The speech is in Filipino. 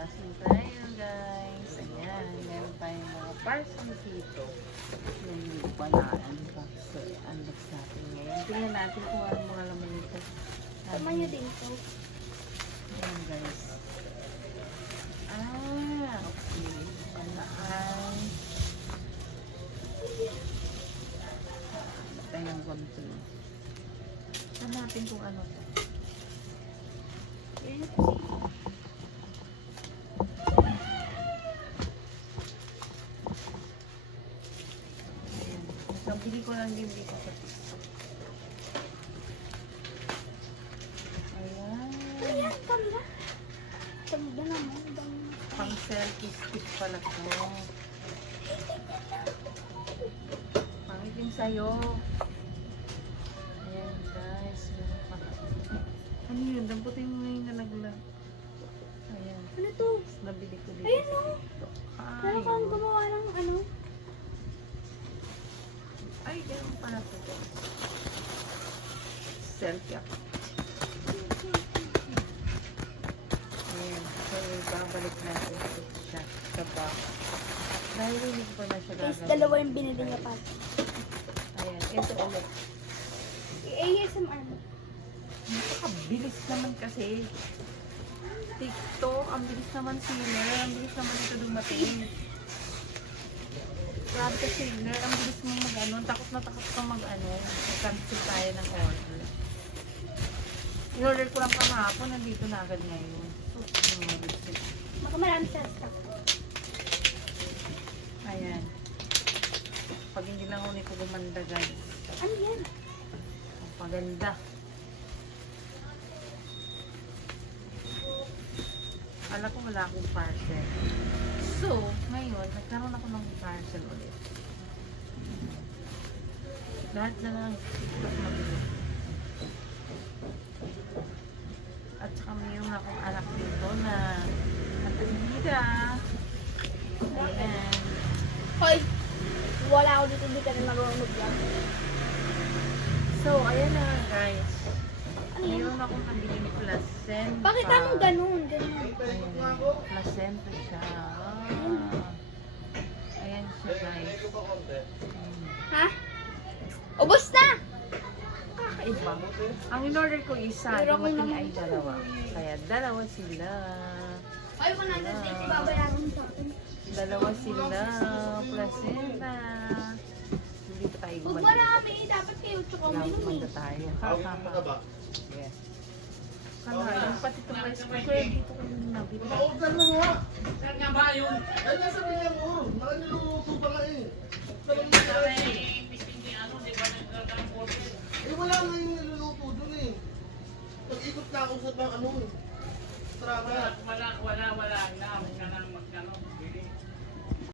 unboxing tayo guys. Ayan, meron tayong mga parcel dito. Yung hindi pa na-unbox. So, unbox natin ngayon. Tingnan natin kung ano mga laman nito. Tama nyo din ito. Ayan guys. Okay. Ano ay... Tayo ng konti. Tignan natin kung ano to. Ayan. Nabili ko lang din dito sa ayan. Ayan, kamila. Kamila naman. Pang selfie stick pala to. Pangitin sa'yo. Ayan guys. Ano yun? Damputin mo yung nalaglag. Ayan. Ano to? Nabili ko dito. Ayan o. Pero Ay, kung gumawa ng ano. ay, ganun pala to. Selfie ako. Ayan. So, babalik natin siya sa box. Dahil hindi ko pa na siya Guys, gagawin. dalawa yung binili niya pa. Ayan. Ito ulit. ASMR mo. Napakabilis naman kasi. TikTok, ang bilis naman sila. Ang bilis naman ito dumating. Grabe ka sila. Ang bilis mo mag-ano. Takot na takot ka mag-ano. Mag-cancel tayo ng order. In-order ko lang kahapon. Nandito na agad ngayon. So, Baka marami sa stock. ayan. Pag hindi lang ulit ko gumanda guys. Ano yan? Ang paganda. Alam ko wala akong parcel. So, ngayon, nagkaroon ako ng parcel ulit. Lahat na lang TikTok mabili. At saka mayroon akong anak dito na natalida. Ayan. Hoy! Wala ako dito, hindi ka na marunong mag-vlog. So, ayan na guys. Ano yan? Mayroon akong nabili ni placenta. Bakit naman ganun? Ganun. Ayan, placenta siya. Ayan siya guys. Ha? Ubus na! Kakaiba. Ang in-order ko isa, dumating ay dalawa. Kaya dalawa sila. Ay, 100 days ibabayaran sa akin. Dalawa sila. Placenta. Hindi pa tayo Huwag gumanda. marami, dapat kayo tsaka Kailangan minum gumanda eh. tayo. Yes. Kaya yung pati itong rice cooker, dito ko nabili. Pa-order mo nga. Saan nga ba yun? Ay, nasa bilang mo. Nakaniluto pa nga eh. Eh, wala nga yung niluluto dun eh. Pag-ikot na ako sa ano eh. Trama. Wala na. Huwag ka nang magkano.